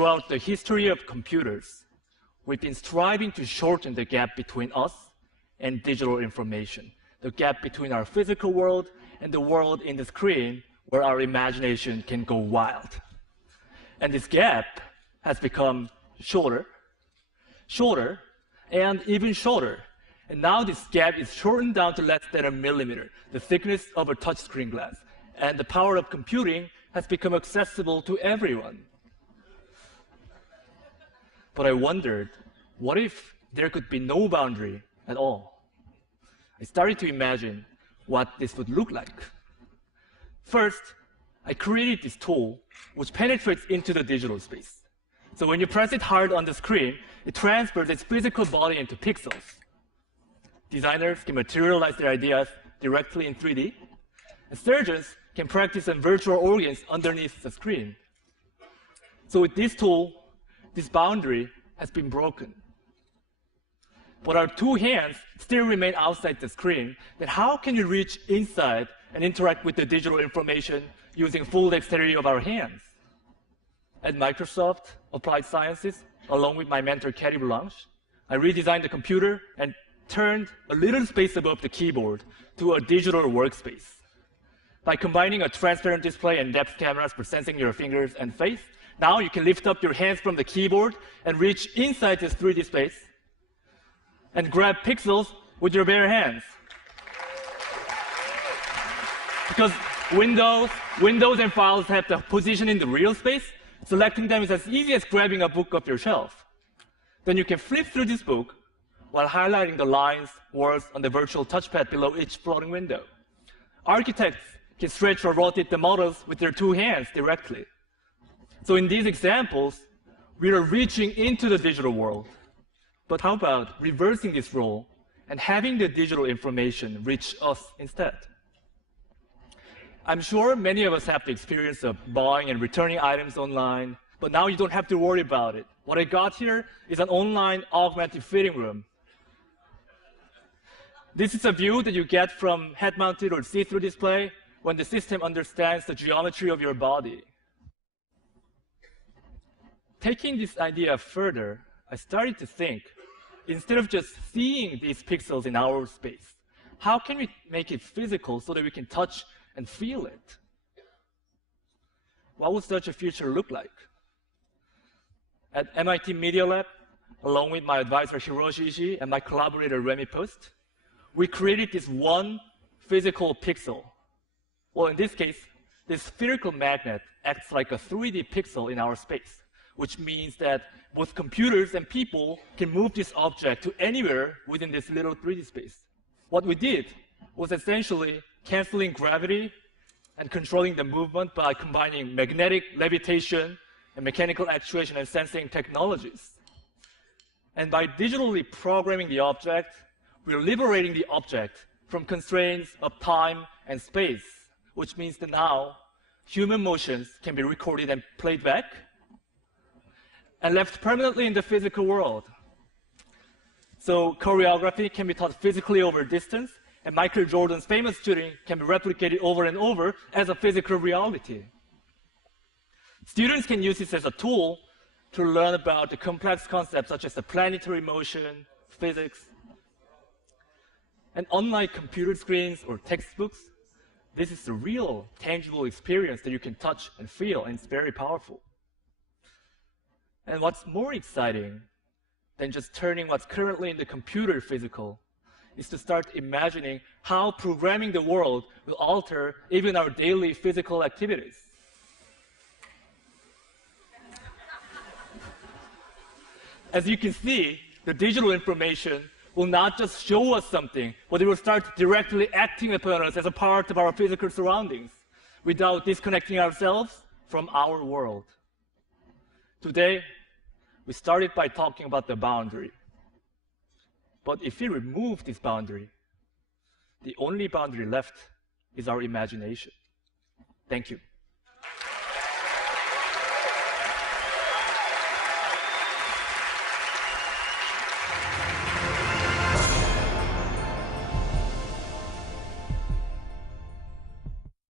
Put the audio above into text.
throughout the history of computers, we've been striving to shorten the gap between us and digital information, the gap between our physical world and the world in the screen where our imagination can go wild. And this gap has become shorter, and even shorter. And now this gap is shortened down to less than a millimeter, the thickness of a touchscreen glass. And the power of computing has become accessible to everyone. But I wondered, what if there could be no boundary at all? I started to imagine what this would look like. First, I created this tool which penetrates into the digital space. So when you press it hard on the screen, it transfers its physical body into pixels. Designers can materialize their ideas directly in 3D, and surgeons can practice on virtual organs underneath the screen. So with this tool, this boundary has been broken. But our two hands still remain outside the screen. Then how can we reach inside and interact with the digital information using full dexterity of our hands? At Microsoft Applied Sciences, along with my mentor, Kerry Blanche, I redesigned the computer and turned a little space above the keyboard to a digital workspace. By combining a transparent display and depth cameras for sensing your fingers and face, now you can lift up your hands from the keyboard and reach inside this 3D space and grab pixels with your bare hands. Because Windows and files have the position in the real space, selecting them is as easy as grabbing a book off your shelf. Then you can flip through this book while highlighting the lines, words on the virtual touchpad below each floating window. Architects can stretch or rotate the models with their two hands directly. So in these examples, we are reaching into the digital world. But how about reversing this role and having the digital information reach us instead? I'm sure many of us have the experience of buying and returning items online, but now you don't have to worry about it. What I got here is an online augmented fitting room. This is a view that you get from head-mounted or see-through display when the system understands the geometry of your body. Taking this idea further, I started to think, instead of just seeing these pixels in our space, how can we make it physical so that we can touch and feel it? What would such a future look like? At MIT Media Lab, along with my advisor Hiroshi Ishii and my collaborator Remy Post, we created this one physical pixel. Well, in this case, this spherical magnet acts like a 3D pixel in our space, which means that both computers and people can move this object to anywhere within this little 3D space. What we did was essentially canceling gravity and controlling the movement by combining magnetic levitation and mechanical actuation and sensing technologies. And by digitally programming the object, we're liberating the object from constraints of time and space, which means that now human motions can be recorded and played back and left permanently in the physical world. So choreography can be taught physically over distance, and Michael Jordan's famous shooting can be replicated over and over as a physical reality. Students can use this as a tool to learn about the complex concepts such as the planetary motion, physics. And unlike computer screens or textbooks, this is a real, tangible experience that you can touch and feel, and it's very powerful. And what's more exciting than just turning what's currently in the computer physical is to start imagining how programming the world will alter even our daily physical activities. As you can see, the digital information will not just show us something, but it will start directly acting upon us as a part of our physical surroundings without disconnecting ourselves from our world. Today, we started by talking about the boundary. But if we remove this boundary, the only boundary left is our imagination. Thank you.